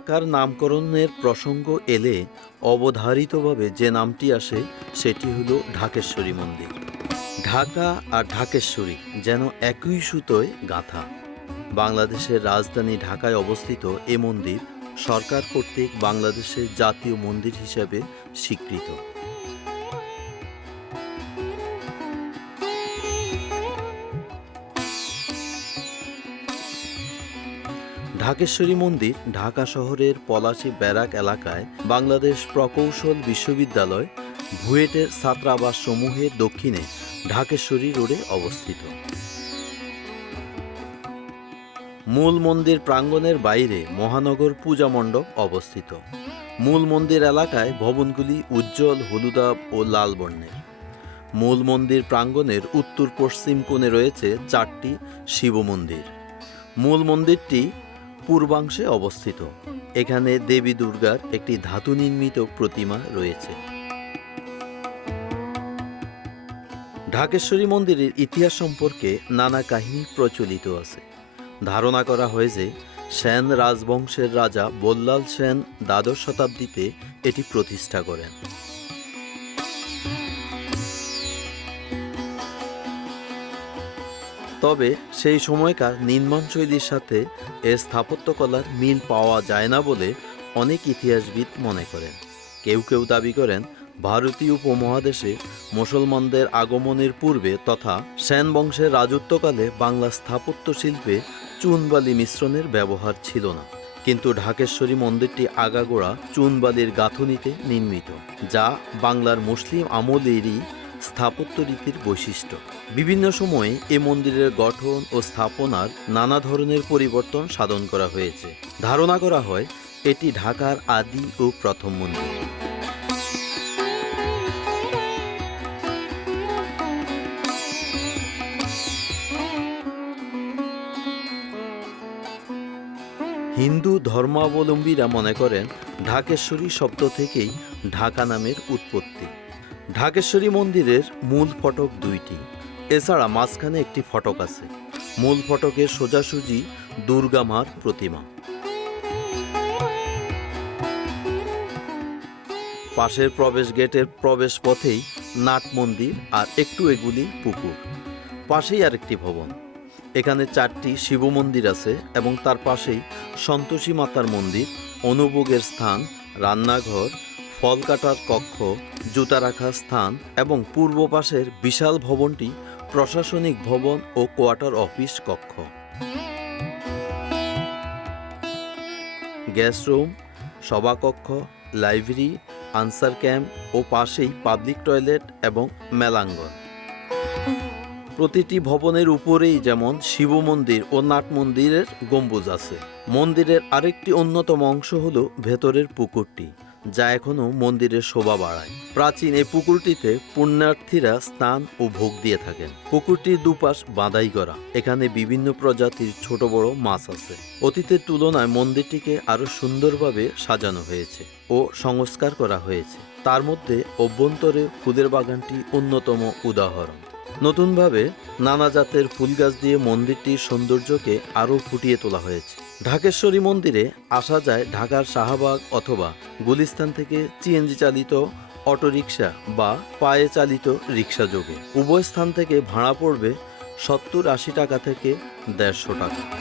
ঢাকার নামকরণের প্রসঙ্গ এলে অবধারিতভাবে যে নামটি আসে সেটি হলো ঢাকেশ্বরী মন্দির। ঢাকা আর ঢাকেশ্বরী যেন একই সুতোয় গাঁথা। বাংলাদেশের রাজধানী ঢাকায় অবস্থিত এ মন্দির সরকার কর্তৃক বাংলাদেশের জাতীয় মন্দির হিসাবে স্বীকৃত। ঢাকেশ্বরী মন্দির ঢাকা শহরের পলাশী ব্যারাক এলাকায় বাংলাদেশ প্রকৌশল বিশ্ববিদ্যালয় বুয়েটের ছাত্রাবাস সমূহের দক্ষিণে ঢাকেশ্বরী রোডে অবস্থিত। মূল মন্দির প্রাঙ্গণের বাইরে মহানগর পূজা মণ্ডপ অবস্থিত। মূল মন্দির এলাকায় ভবনগুলি উজ্জ্বল হলুদাভ ও লাল বর্ণের। মূল মন্দির প্রাঙ্গণের উত্তর পশ্চিম কোণে রয়েছে 4টি শিব মন্দির। মূল মন্দিরটি পূর্বাংশে অবস্থিত। এখানে দেবী দুর্গার একটি ধাতু নির্মিত প্রতিমা রয়েছে। ঢাকেশ্বরী মন্দিরের ইতিহাস সম্পর্কে নানা কাহিনী প্রচলিত আছে। ধারণা করা হয় যে সেন রাজবংশের রাজা বল্লাল সেন দ্বাদশ শতাব্দীতে এটি প্রতিষ্ঠা করেন। তবে সেই সময়কার নির্মাণশৈলীর সাথে এর স্থাপত্যকলার মিল পাওয়া যায় না বলে অনেক ইতিহাসবিদ মনে করেন। কেউ কেউ দাবি করেন ভারতীয় উপমহাদেশে মুসলমানদের আগমনের পূর্বে তথা সেন বংশের রাজত্বকালে বাংলা স্থাপত্য শিল্পে চুনবালি মিশ্রণের ব্যবহার ছিল না। কিন্তু ঢাকেশ্বরী মন্দিরটি আগাগোড়া চুনবালির গাঁথুনিতে নির্মিত, যা বাংলার মুসলিম আমলেরই স্থাপত্য রীতির বৈশিষ্ট্য। বিভিন্ন সময়ে এ মন্দিরের গঠন ও স্থাপনার নানা ধরনের পরিবর্তন সাধন করা হয়েছে। ধারণা করা হয় এটি ঢাকার আদি ও প্রথম মন্দির। হিন্দু ধর্মাবলম্বীরা মনে করেন ঢাকেশ্বরী শব্দ থেকেই ঢাকা নামের উৎপত্তি। ঢাকেশ্বরী মন্দিরের মূল ফটক 2টি, এছাড়া মাঝখানে একটি ফটক আছে। মূল ফটকের সোজাসুজি দুর্গা মার প্রতিমা। পাশের প্রবেশ গেটের প্রবেশ পথেই নাট মন্দির আর একটু এগুলি পুকুর। পাশেই আরেকটি ভবন। এখানে 4টি শিব মন্দির আছে এবং তার পাশেই সন্তোষী মাতার মন্দির, অনুভোগের স্থান, রান্নাঘর, ফল কাটার কক্ষ, জুতা রাখার স্থান এবং পূর্ব পাশের বিশাল ভবনটি প্রশাসনিক ভবন ও কোয়ার্টার অফিস কক্ষ। গেস্ট রুম, সভাকক্ষ, লাইব্রেরি, আনসার ক্যাম্প ও পাশেই পাবলিক টয়লেট এবং মেলাঙ্গন। প্রতিটি ভবনের উপরেই যেমন শিব মন্দির ও নাট মন্দিরের গম্বুজ আছে। মন্দিরের আরেকটি অন্যতম অংশ হল ভেতরের পুকুরটি, যা এখনো মন্দিরের শোভা বাড়ায়। প্রাচীন এই পুকুরটিতে পুণ্যার্থীরা স্নান ও ভোগ দিয়ে থাকেন। পুকুরটির দুপাশ বাঁধাই করা। এখানে বিভিন্ন প্রজাতির ছোট বড় মাছ আছে। অতীতের তুলনায় মন্দিরটিকে আরো সুন্দরভাবে সাজানো হয়েছে ও সংস্কার করা হয়েছে। তার মধ্যে অভ্যন্তরে ফুলের বাগানটি অন্যতম উদাহরণ। নতুনভাবে নানা জাতের ফুল গাছ দিয়ে মন্দিরটির সৌন্দর্যকে আরও ফুটিয়ে তোলা হয়েছে। ঢাকেশ্বরী মন্দিরে আসা যায় ঢাকার শাহবাগ অথবা গুলিস্তান থেকে সিএনজি চালিত অটোরিকশা বা পায়ে চালিত রিক্সা যোগে। উভয় স্থান থেকে ভাড়া পড়বে 70-80 টাকা থেকে 150 টাকা।